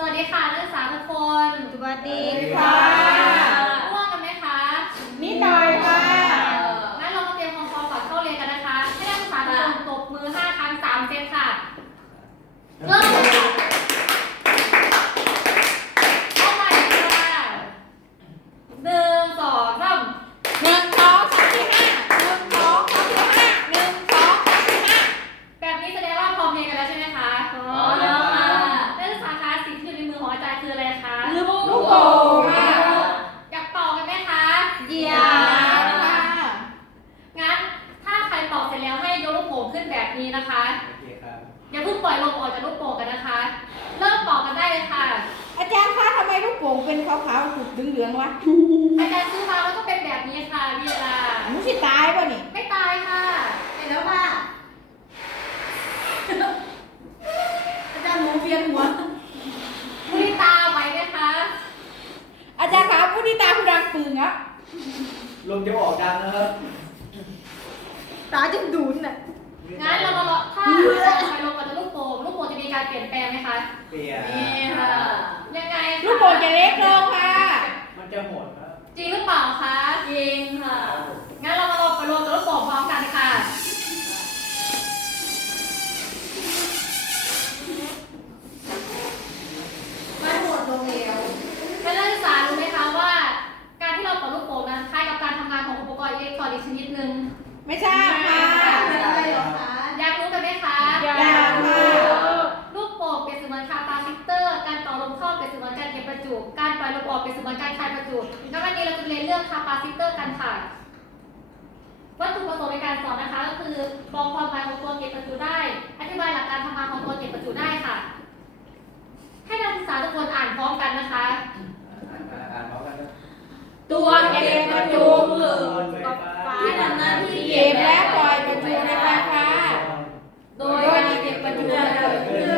สวัสดีค่ะนักศึกษาทุกคน สวัสดีค่ะ ลืองๆวะอาจารย์ซื้อมาแล้วก็เป็นแบบนี้ค่ะเวลาหนูสิตายป่ะนี่ไม่ตายค่ะเห็นแล้วค่ะอาจารย์หมูเวียนหัวมุนิตาไหวไหมคะ อาจารย์คะผู้ที่ตาผู้ดังปึงอะลมจะออกดังนะครับ ตาจึงดูนน่ะงั้นเรามาลองถ้าอาจารย์ปล่อยลมออกจากลูกโป่งลูกโป่งจะมีการเปลี่ยนแปลงไหมคะ เปลี่ยนนี่ค่ะ ยังไงคะลูกโป่งจะเล็กลงค่ะมัน จะโหดครับจริงหรือเปล่าคะจริงค่ะ งั้นเรามาลองปล่อยลมจากลูกโป่งพร้อมกันค่ะ มันหมดลงแล้วเป็นนักศึกษารู้ไหมคะว่า การที่เราเป่าลูกโป่งนั้นคล้ายกับการทำงานของอุปกรณ์อิเล็กทรอนิกส์ชนิดหนึ่งไม่ทราบค่ะเป็นอะไรเหรอคะ อยากรู้กันไหมคะอยากค่ะ ลูกโป่งเป็นเสมือนคาปาซิเตอร์ การต่อลมเข้าเป็นเสมือน จุการปล่อยลมออกเป็นเสมือนการคายประจุแล้ววันนี้เราจะเรียนเรื่องคาปาซิเตอร์กันค่ะ วัตถุประสงค์ในการสอนนะคะ ก็คือบอกความหมายของตัวเก็บประจุได้ อธิบายหลักการทำงานของตัวเก็บประจุได้ค่ะ ให้นักศึกษาทุกคนอ่านพร้อมกันนะคะอ่านมาอ่านพร้อมกันนะตัวเก็บประจุคือไฟฟ้าที่ทำหน้าที่เก็บและปล่อยประจุในไฟฟ้าโดยการเก็บประจุจะเกิดขึ้น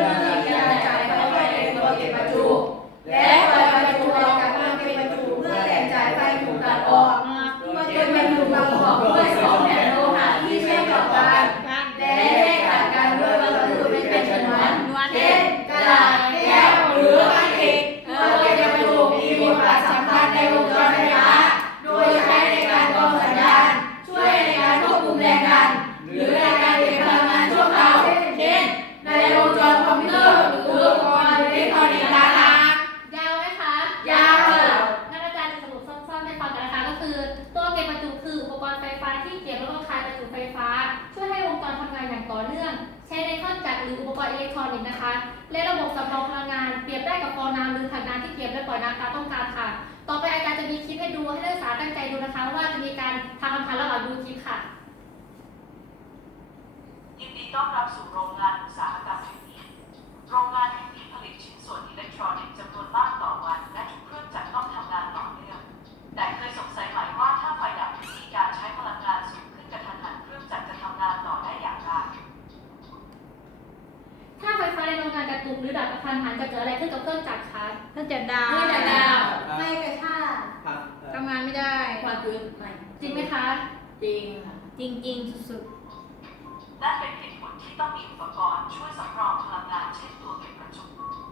ต้อนรับสู่โรงงานอุตสาหกรรมแห่งนี้ โรงงานแห่งนี้ผลิตชิ้นส่วนอิเล็กทรอนิกส์จำนวนมากต่อวัน และทุกเครื่องจักรต้องทำงานต่อเนื่อง แต่เคยสงสัยไหมว่าถ้าไฟดับหรือมีการใช้พลังงานสูงขึ้นกระทันหันเครื่องจักรจะทำงานต่อได้อย่างไรถ้าไฟฟ้าในโรงงานกระตุกหรือดับกระทันหันจะเกิดอะไรขึ้นกับเครื่องจักรคะๆท่านจะดาวนี่แหละดาวไม่กระชากพักเอ่อทำงานไม่ได้ความพื้นไม่จริงไหมคะ จริงค่ะ จริงๆสุดนั่นเป็นเหตุผล ที่ต้องมีอุปกรณ์ช่วยสำรองพลังงานเช่นตัวเก็บประจุ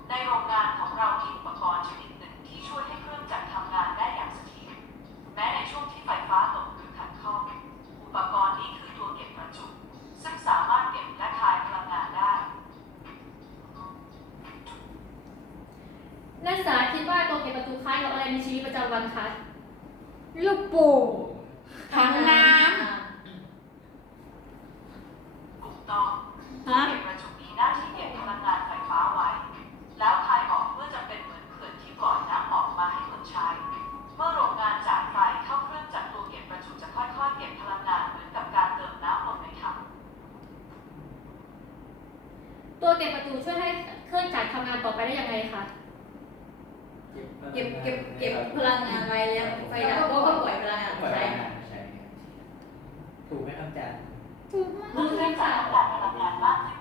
ในโรงงานของเรามีอุปกรณ์ชนิดหนึ่งที่ช่วยให้เครื่องจักรทำงานได้อย่างเสถียรแม้ในช่วงที่ไฟฟ้าตกหรือขัดข้องอุปกรณ์นี้คือตัวเก็บประจุ ซึ่งสามารถเก็บและคายพลังงานได้ นักศึกษาคิดว่าตัวเก็บประจุคล้ายกับอะไรในชีวิตประจำวันคะๆลูกโป่งถังน้ถูก ต้องฮะเก็บประจุมีหน้าที่เก็บพลังงานไฟฟ้าไว้ แล้วคายออกเมื่อจำเป็นเหมือนเขื่อนที่ปล่อยน้ำออกมาให้คนใช้ เมื่อโรงงานจ่ายไฟเข้าเครื่องจักรตัวเก็บประจุจะค่อยๆเก็บพลังงานเหมือนกับการเติมน้ำลงในถังตัวเก็บประจุช่วยให้เครื่องจักรทำงานต่อไปได้ยังไงคะเก็บเก็บเก็บพลังงานไว้แล้วไฟดับก็ปล่อยพลังงานปล่อยใช้พลังงานใช้ถูกไหมครับอาจารย์เมื่อเครื่องจักรต้องการพลังงานมากขึ้น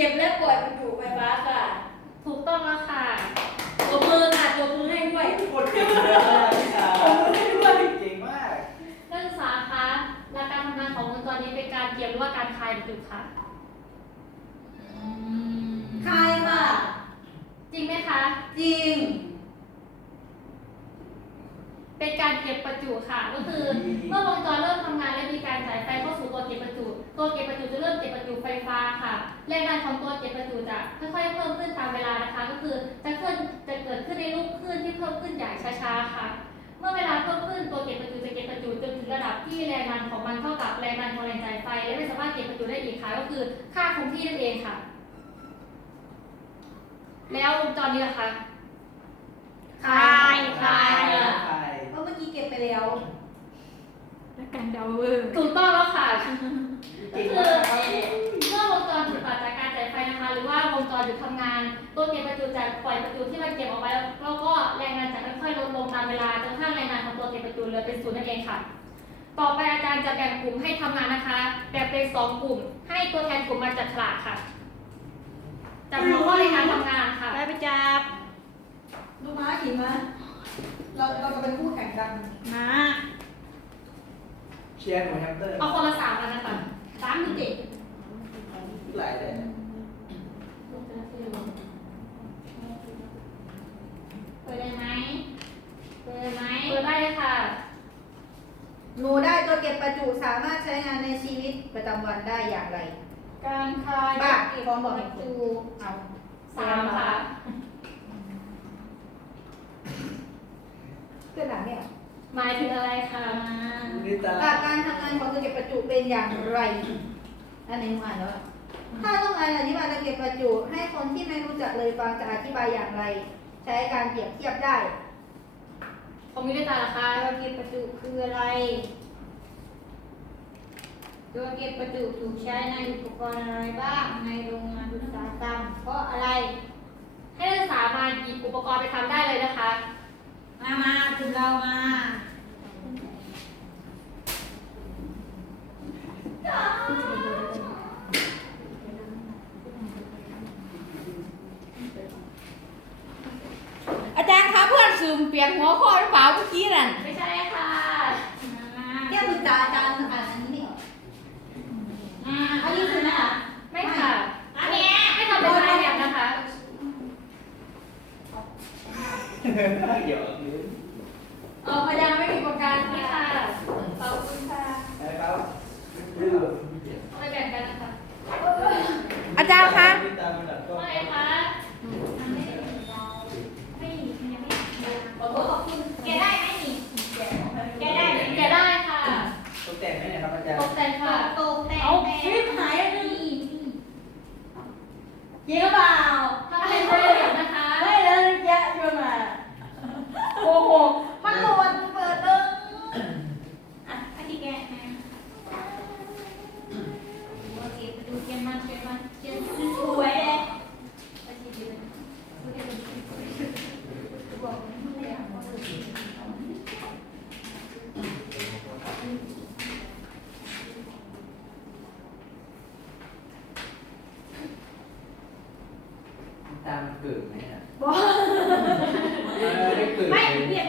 เก็บและปวดยบรรจุไฟฟ้าค่ะ ถูกต้องแล้วค่ะ ตัวมือค่ะตัวมือให้ด้วย โคตรเก่งเลยอะพี่ชาเก่งมาก นักศึกษาคะหลักการทำงานของวงจรนี้เป็นการเก็บหรือว่าการคลายบรรจุคะ ใครค่ะ จริงไหมคะ จริง เป็นการเก็บประจุค่ะ ก็คือเมื่อวงจรเริ่มทำงานและมีการจ่ายไฟเข้าสู่ตัวเก็บประจุ ตัวเก็บประจุจะเริ่มเก็บประจุไฟฟ้าค่ะ แรงดัน ของตัวเก็บประจุจะค่อยๆเพิ่มขึ้นตามเวลานะคะ ก็คือจะขึ้นจะเกิดขึ้นในรูปคลื่นที่เพิ่มขึ้นอย่างช้าๆค่ะ เมื่อเวลาเพิ่มขึ้นตัวเก็บประจุจะเก็บประจุจนถึงระดับที่แรงดันของมันเท่ากับแรงดันของแรงจ่ายไฟ และไม่สามารถเก็บประจุได้อีกค่ะก็คือค่าคงที่นั่นเองค่ะ แล้ววงจรนี้ล่ะคะคลายคลายใครเพราะเมื่อกี้เก็บไปแล้วและการเดาเวอร์ถูกต้องแล้วค่ะเก่งมากครับเมื่อว งจรถูกตัดจากการจ่ายไฟนะคะ หรือว่าวงจรหยุดทำงาน ตัวเก็บประจุจะปล่อยประจุที่มันเก็บออกไปแล้วแล้วก็แรงงานจะค่อยๆลดลงตามเวลาจนกระทั่งแรงงานของตัวเก็บประจุเหลือเป็นศูนย์นั่นเองค่ะ ต่อไปอาจารย์จะแบ่งกลุ่มให้ทำงานนะคะ แบ่งเป็นสองกลุ่ม ให้ตัวแทนกลุ่มมาจัดฉลากค่ะจับหัวข้อในการทำงานค่ะ ไปไปจับดูม้าขี่ม้าเราเราจะเป็นคู่แข่งกัน มาเชียร์หนูแฮมสเตอร์ เอาคนละสามอันนะคะสามมิติ หลายเลยเปิดได้ไหมเปิดได้ไหมเปิดได้เลยค่ะ หนูได้ตัวเก็บประจุสามารถใช้งานในชีวิตประจำวันได้อย่างไร การคลายบ้าเก็บฟ้องบอกปให้ระคุณตูเอาสามค่ะเพื่อนหลังเนี่ยหมายถึงอะไรคะมานิตาหลักการทำงานของตัวเก็บประจุเป็นอย่างไรอันนี้หนูอ่านแล้วอะ ถ้าต้องการอธิบายตัวเก็บประจุ ให้คนที่ไม่รู้จักเลยฟังจะอธิบายอย่างไร ใช้การเปรียบเทียบได้ ผมมีด้วยตาละคะตัวเก็บประจุคืออะไรตัวเก็บประจุถูกใช้ในอุปกรณ์อะไรบ้างในโรงงานอุตสาหกรรมเพราะอะไร ให้นักศึกษามาหยิบอุปกรณ์ไปทำได้เลยนะคะ มามาถึงเรามา อาจารย์คะเพื่อนซูมเปลี่ยนหัวข้อหรือเปล่าเมื่อกี้นั่นไม่ใช่ค่ะมาเที่ยวมือตาอาจารย์อ่านอันนี้นี่เหรอมาอันนี้คือไหมอะไม่ค่ะอันเนี้ยไม่ทำเป็นลายแบบนะคะเดี๋ยวนี้เออพยานไม่มีประกันไม่ค่ะขอบคุณค่ะนะครับเอาไปแบ่งกันนะคะอาจารย์คะ นิตามันแบบก็ ว่าไงคะไม่ยังไม่ ขอโทษขอบคุณ แกได้ไหมนี่แกได้ไหม แกะได้ค่ะ ตกแต่งไหม เนี่ยครับอาจารตย์กแต่งค่ะ ตกแต่งเอาคลิปหายแล้วนี่จริงหรือเปล่า ทำเป็นแบบนะคะ ไม่แล้วแยะอยู่มาโอ้โหมันหล่นเปิดเลย อะอันที่แกะนะโอเคไปดูเกมมันเกมมันเกมสวยเลย นิ ตามันเกิดไหมเนี่ยบอก เออไม่เกิดไม่เลยเปลี่ยน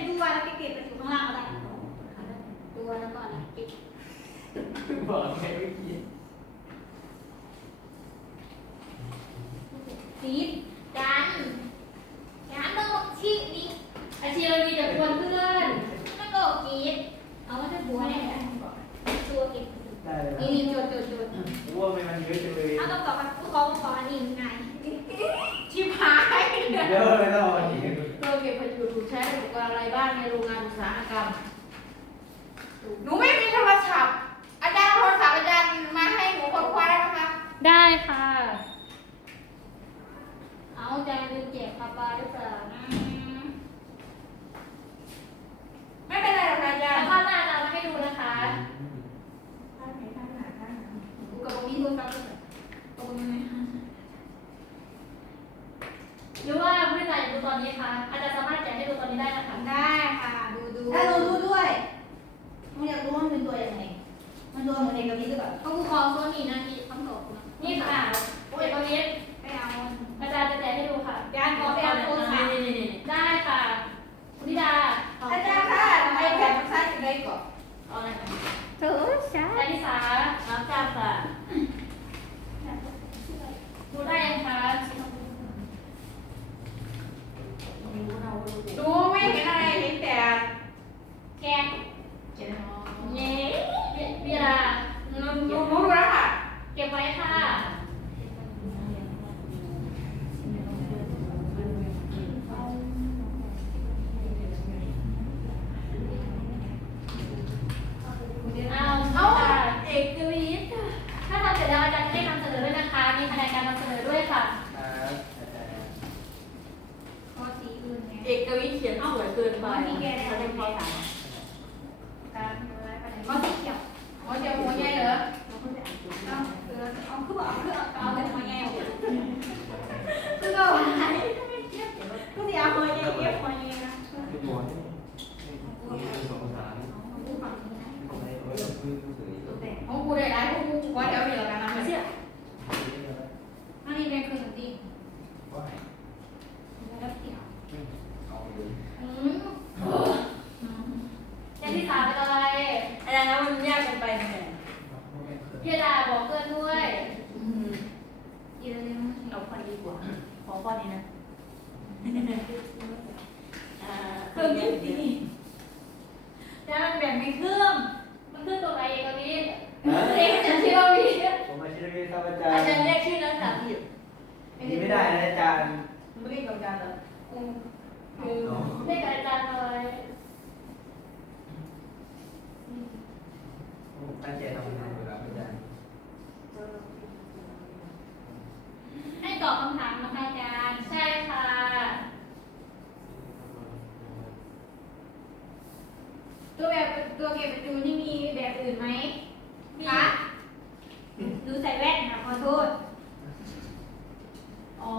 ยดาบอกเกินด้วยเยอะเลยเอาคนดีกว่า ขอข้อนี้นะเครื่องยืดดีจ้ามันแบ่งเป็นเครื่อง มันขึ้นตัวไหนเอกวิทย์เอกจะชื่อวิทย์ผมมาชื่อวิทย์ครับอาจารย์อาจารย์เรียกชื่อนักศึกษาผิดไม่ได้นะอาจารย์ไม่เรียกอาจารย์หรอคือเรียกอาจารย์เลยรตั้งใจทำงาน ให้ตอบคำถามมาคะอาจารย์ ใช่ค่ะ ตัวแบบตัวเก็บประจูนี่มีแบบอื่นไหมคะดูใส่แว่นนะขอโทษ อ๋อ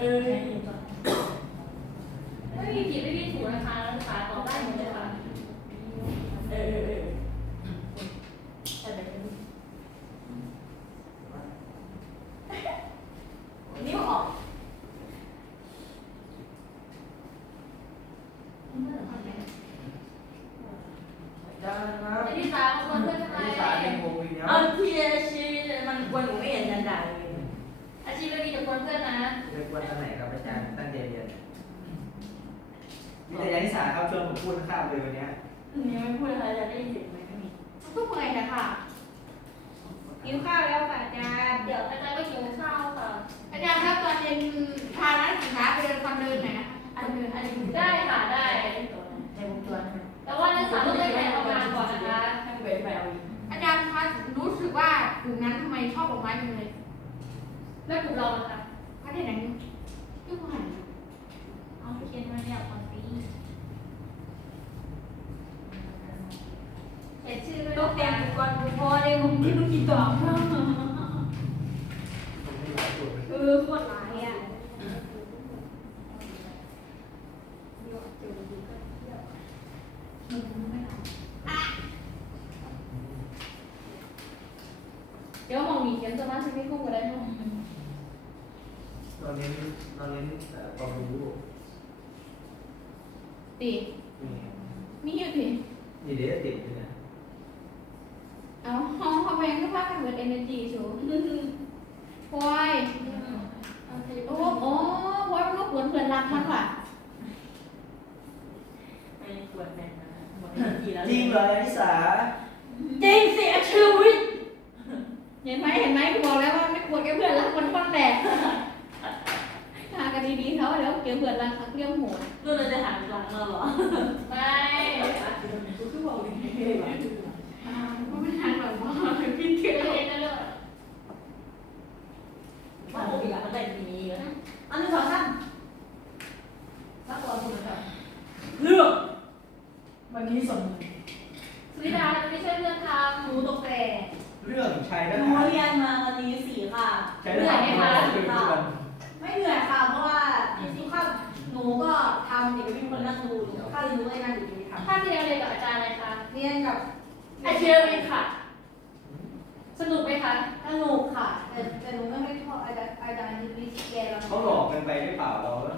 Amen. ไม่กลุ่มเรานะคะเขาได้ไหนยุ่งหันเอาเขียนมาเนี่ยก่อนปีเขียนชื่อด้วยต้องนะเตรียมคะอุปกรณ์กูพอเลยมึงที่มึงกินต่อผมไม่รู้ตัวเออโคตรร้ายอะ เดี๋ยวมองมีเขียนตัวนั้นใช่ไหมกุ้งก็ได้มั้ง เราเน้นเราเน้นเอ่อความรู้ ตี นี่ มีอยู่ตี นี่เดี๋ยวติดเลยนะ เอาห้องเขาแพงก็พากันเหมือนเอเนจีสูงพลอย โอเค โอ้โอ้พลอยมัน ลูกเหมือนเพื่อนรักมันว่ะไม่ควรแม่นะหมดนาทีแล้วจริงเหรอยังที่สามจริงสิชีวิตเห็นไหมเห็นไหมกูบอกแล้วว่าไม่ควรแกเพื่อนรักมันฟังแต่หากันดีๆเขาแล้วเกี่ยวเพื่อนรักเขาเรียกโหดรู้เราจะหันหลังเราเหรอไม่กูคือบอกเลยอ่ามันไม่ทันหรอกว่าพี่เขีเกี่ยยนวเองนะเลยว่าผมอยากมาแต่งปีนี้นะอันนี้สองท่า นรักตัวคุณนะครับเลือกวันนี้สมมือสุวิดาทำไมไม่ช่วยเพื่อนทหนูตกแต่เรื่องใช้ได้หไหนูมเรียนมาวันนี้สี่ค่ะ ใช้ได้ไหมคือทุกวันไม่เหนื่อยค่ะ เพราะว่าจริงๆข้าหนูก็ทำเด็กมีคนนั่งดูข้าเรียนรู้ได้นั่งอยู่ตรงนี้ค่ะำถ้าที่เราเรียนกับอาจารย์อะไรคะเรียนกับอาเชียร์เองค่ะ สนุกไหมคะสนุกค่ะ แต่แต่หนูไม่ค่อยชอบอาจารย์อาจารย์วิสแกแล้วเขาหลอกกันไปหรือเปล่าเราต้องไป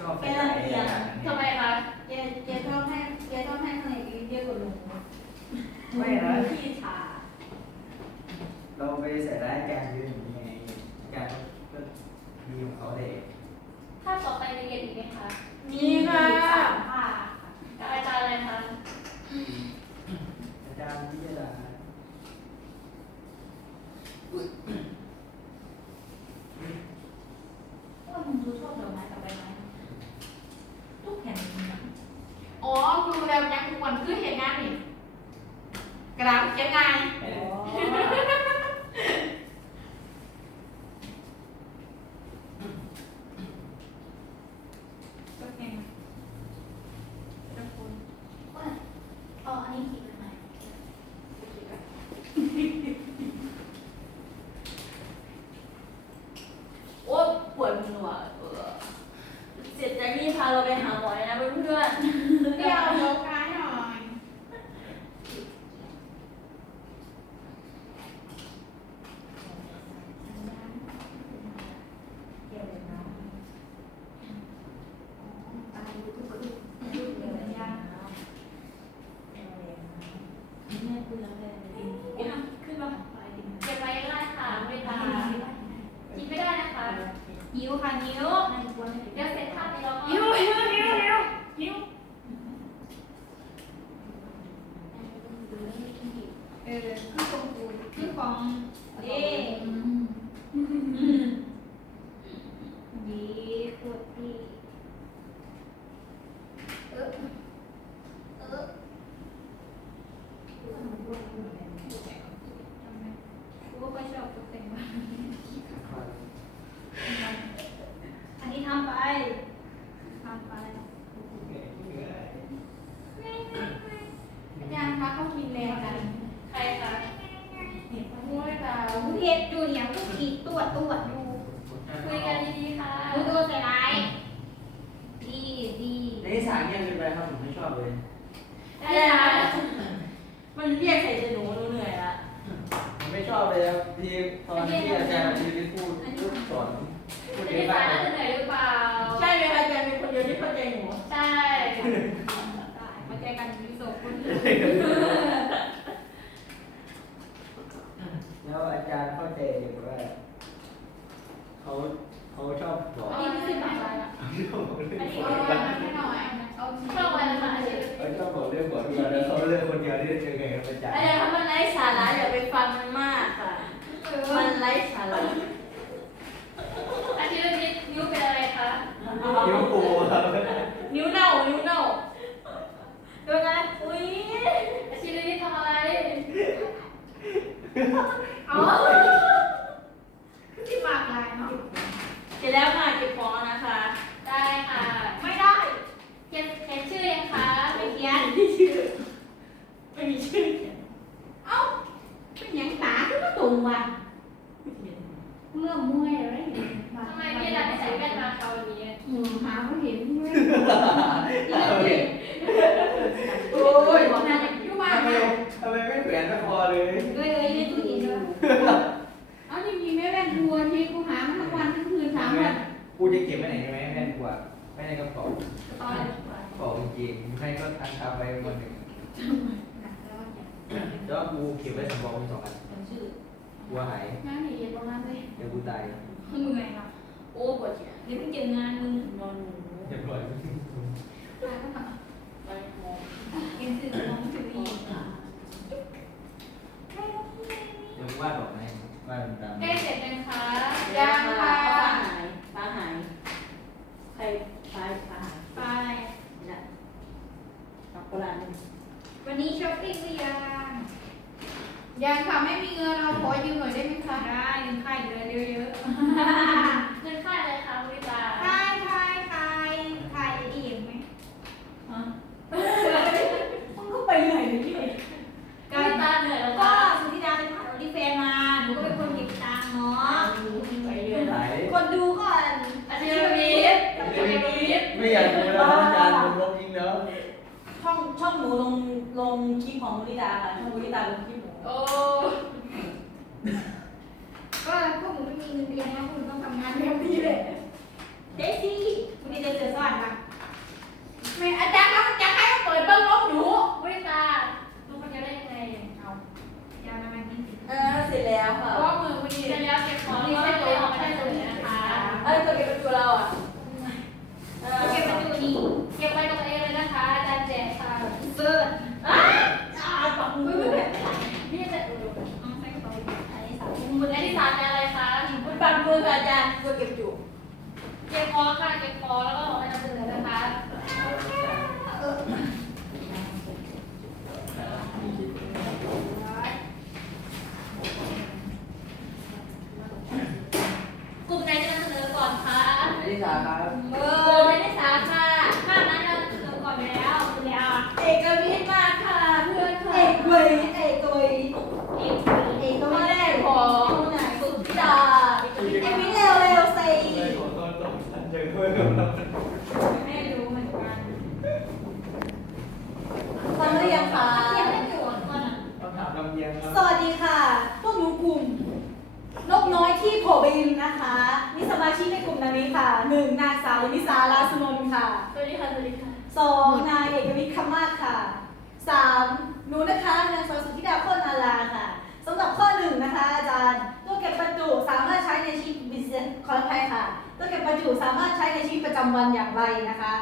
ชอบไปไหนอะไรอย่างทำไมเงี้ยคะแกแกชอบให้แกชอบให้คะแนนเยอะกว่าหนูไม่นะพี่ชาเราไปใส่ร้ายการยืนอย่างนี้ไงการก็ดีของเขาเด็กถ้าต่อไปเรียนอีกไหมคะมี องคน แล้วอาจารย์เข้าใจอย่างว่าเขาเขาชอบบอก อันนี้คือสิบอะไรอะ เขาชอบบอกเรื่อง อันนี้ บ เอา อก ไว้ให้หน่อยเอา ชอบอะไรนะคะอาชีพ เขาชอบบอกเรื่องบอกเดียวแล้วเขาเรื่องคนเดียวที่ได้เจอไงกับอาจารย์ อาจารย์ถ้ามันไร้สาระอย่าไปฟังมันมากค่ะ มันไร้สาระ อาชีพนี้นิ้วเป็นอะไรคะ ยิ้มปูครับ นิ้วเน่า นิ้วเน่าดูนะอุ้ย อาชีพนี้ทำอะไร เอาที่มากลายเนาะ เสร็จแล้วค่ะเก็บของนะคะ ได้ค่ะ ไม่ได้ เขียนเขียนชื่อยังคะ ไม่เขียน ไม่มีชื่อไม่มีชื่อเขียน เอ้าเป็นหยังตาขึ้นมาตุ่มว่ะ ไม่เขียน เริ่มเมื่อยแล้วได้เห็น ทำไมพี่ดันไม่ ใส่แว่นนี้หนูหาเขาเห็นด้วยโอ้ยหน่าจะยุ่งมากทำไมนะทำไมไม่แขวนไม่พอเลย เลยเลยในตู้เย็นด้วยเอาจริงๆไม่แว่นทัวร์ที่กูหามันทั้งวันทั้งคืนสามวันกูจะเก็บไว้ไหนใช่ไหมแม่นกว่าไม่ในกระเป๋าตอนกระเป๋าจริงๆไม่ก็ทันทำไปวันหนึ่งแล้วกูเก็บไว้สำรองสองอันชื่อกูหายงานละเอียดประมาณเลยเดี๋ยวกูตายมึงไงล่ะโอ้ปวดเขียนี่เพิ่งเก็บงานมึงนอนหนูเรียบร้อยไปมองกินสื่อมองสื่อมดีอะเดี๋ยวกูวาดดอกไม้วาดตามใกล้เสร็จยังคะยังค่ะฟ้าหายฟ้าหายใครฟ้าฟ้าหายไปนะกับโบราณวันนี้ช้อปปิ้งหรือยังยังค่ะไม่มีเงินเราขอยืมหน่อยได้ไหมคะได้เงินค่ายเดือนเยอะเงิน ค่าอะไรคะบริบาๆค่ายค่ายค่ายค่ายเองไหมฮะมันก็ไปไหนเลยพี่บริบาเหนื่อยแล้วก็ก็สุธิดาเป็นผ่านออดิแฟนมาหนูก็เป็นคนเก็บตังค์เนาะไปเรื่อยไหนคนดูก่อนอาชีพนี้อาชีพนี้ไม่อยากดูแล้วอาจารย์ผมลบยิงแล้วช่องช่องหนูลงลงคลิปของมุริดาค่ะช่องมุริดาลงคลิปหนูโอ้ก็พวกหนูไม่มีเงินเรียนนะพวกหนูต้องทำงานแบบนี้เลย เดซี่วันนี้จะเจอสอนปะไม่อาจารย์ครับจะให้มาเปิดเบิ้งลบหนูบริบาดูคนเดียวได้ยังไงเอายาวนามันนี่สิเออเสร็จแล้วเพค่ะราะว่ามือมันนี่เสร็จแล้วเก็บของแล้วก็ตัวออกมาได้เลยนะคะเอ้ยตัวเก็บประตูเราอะเออเก็บมาดูนี่เก็บไว้กับตัวเองเลยนะคะ อาจารย์แจกค่ะ เซิร์ช อะอ่าปักมือ นี่จะดู เอาใส่กระเป๋าอันนี้สาม คุณอันที่สามเป็นอะไรคะ คุณปักมือค่ะอาจารย์ตัวเก็บจุ เก็บคอค่ะ เก็บคอแล้วก็ออกมานำเสนอนะคะ กลุ่มไหนจะนำเสนอก่อนคะ อันที่สามครับ เบ ก อ ลุ่ม ร์ ไหนที่สามค่ะข้างนั้นนำเสนอก่อนไปแล้วคุณแล้ว เอกวิทย์มาค่ะเพื่อนค่ะเอกเวยเอกตัว เอก เอกตัวแรกของไหนสุดที่ดาเอกวิทย์เร็วเร็วสิ เลยขอโทษต้องทันเจอเพื่อนครับ ไม่รู้เหมือนกัน ฟังหรือยังคะ เทียบให้อยู่ก่อนอะ ต้องถามลำเอียงครับ สวัสดีค่ะ พวกหนูกลุ่ม นกน้อย ที่โผบินนะคะนี่สมาชิกในกลุ่มนี้ค่ะหนึ่งนางสาววนิสาลาสุนนท์ค่ะสวัสดีค่ะสวัสดีค่ะสองนายเอกวิทย์คำมาศค่ะสามหนูนะคะนางสาวสุทธิดาโคตรนาราค่ะสำหรับข้อหนึ่งนะคะอาจารย์ตัวเก็บบรรจุสามารถใช้ในชีวิตบิสเนสขออภัยค่ะตัวเก็บบรรจุสามารถใช้ในชีวิตประจำวันอย่างไรนะคะ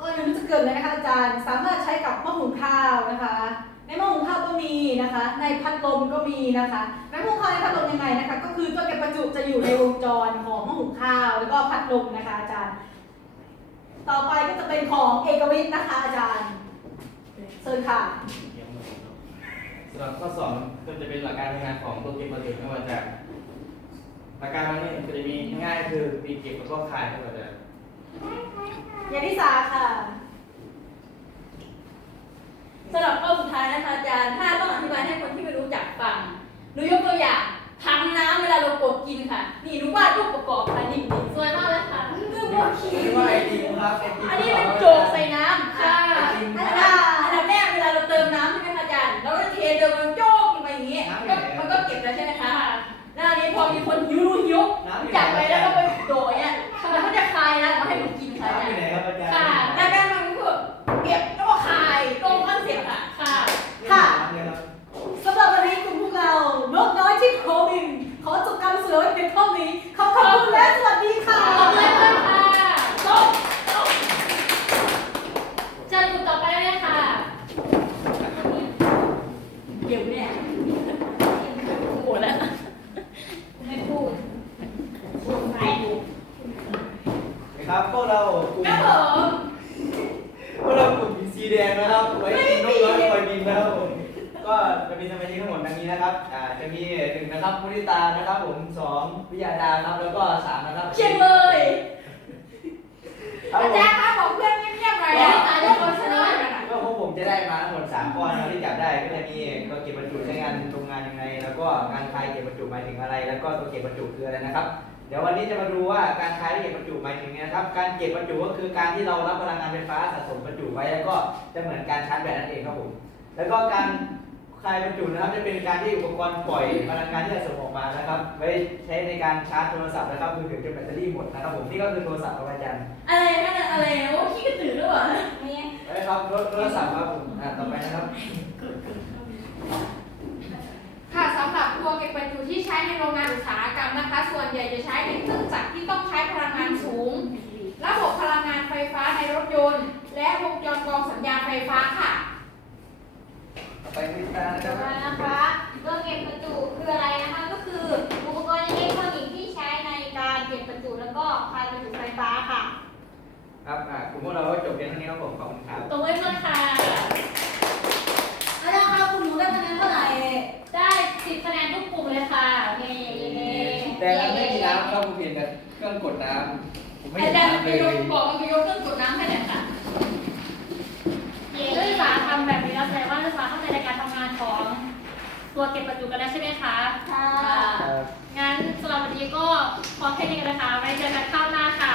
ก็ยังไม่จะเกิดเลยนะคะอาจารย์สามารถใช้กับหม้อหุงข้าวนะคะใน หม้อหุงข้าวก็มีนะคะ ในพัดลมก็มีนะคะ ในหม้อหุงข้าวในพัดลมยังไงนะคะ ก็คือตัวเก็บบรรจุจะอยู่ในวงจรของหม้อหุงข้าว แล้วก็พัดลมนะคะอาจารย์ ต่อไปก็จะเป็นของเอกวิทย์นะคะอาจารย์เชิญค่ะสำหรับข้อสองก็จะเป็นหลักการทำงานของตัวเก็บประจุไม่ว่าจะหลักการมันเนี่ยจะมีง่ายคือมีเก็บแล้วก็คายไม่ว่าจะยานิสาค่ะสำหรับข้อสุดท้ายนะคะอาจารย์ ถ้าต้องอธิบายให้คนที่ไม่รู้จักฟังหนูยกตัวอย่างถังน้ำเวลาเรากดกินค่ะ นี่หนูวาดรูปประกอบค่ะนี่นี่สวยมากเลยค่ะเรื่องว่าขี้นี่ว่าไอติมครับไอติมอันนี้เป็นโจกใส่น้ำ ครับพวกเรากลุ่มครับผมพวกเรากลุ่มสีแดงนะครับไว้กินนกน้อยคอยบินนะครับผมก็จะมีสมาชิกทั้งหมดดังนี้นะครับอ่าจะมีหนึ่งนะครับมุนิตานะครับ ผมสองวิยาดาครับแล้วก็สามนะครับเชียงเลยคอาผม จารย์คะบอกเพื่อนเงียบๆหน่อยนะอาจารย์จะโดนชนะนอก็พวกผมจะได้มาทั้งหมด3ก้อนะที่จับได้ก็จะมีตัเก็บบรรจุใช้งานโรงงานยังไง แล้วก็กานคลาเก็บบรรจุหมายถึงอะไร แล้วก็ตัวเก็บบรรจุคืออะไรนะครับ ดี๋ยววันนี้จะมาดูว่าการคลายและเก็บบรรจุหมายถึงไงนะครับ การเก็บบรรจุก็คือการที่เรารับพลังงานไฟฟ้าสะสมบรรจุไว้แล้วก็จะเหมือนการชาร์จแบตนั่นเองครับผม แล้วก็การคลายบรรจุนะครับจะเป็นการที่อุปกรณ์ปล่อยพลังงานที่สะสมออกมานะครับ ไว้ใช้ในการชาร์จโทรศัพท์นะครับมือถือจนแบตเตอรี่หมดนะครับผมนี่ก็คือโทรศัพท์ของอาจารย์อะไรนั่นน่ะอะไรโอ้ขี้กระตือรือเปล่าเนี่ยไว้ครับโทรศัพท์ครับผมอ่าต่อไปนะครับ ค่ะสำหรับตัวเก็บบรรจุที่ ใช้ในโรงงานอุตสาหกรรมนะคะ ส่วนใหญ่จะใช้ในเครื่องจักรที่ต้องใช้พลังงานสูง ระบบพลังงานไฟฟ้าในรถยนต์ และวงจรกรองสัญญาณไฟฟ้าค่ะต่อไปวิจารณ์นะครับ นะคะตัวเก็บบรรจุคืออะไรนะคะ ก็คืออุปกรณ์อิเล็กทรอนิกส์ที่ใช้ในการเก็บบรรจุแล้วก็คลายบรรจุไฟฟ้าค่ะ ครับอ่ากลุ่มพวกเราก็จบเพียงเท่านี้ครับผม ขอบคุณครับ ตรงไว้เพื่อนค่ะ กดน้ำผมไม่อาเห็นจารย์น้ำไปเลยยกบอกว่าไปยกเครื่องกดน้ำให้หน่อยค่ะเย้นักศึกษาทำแบบนี้แล้วแสดงว่านักศึกษาเข้าใจในการทำงานของตัวเก็บบรรจุกันแล้วใช่ไหมคะ ค่ะครับ งั้นสำหรับวันนี้ก็พอแค่นี้กันนะคะไว้เจอกันคราวหน้าค่ะ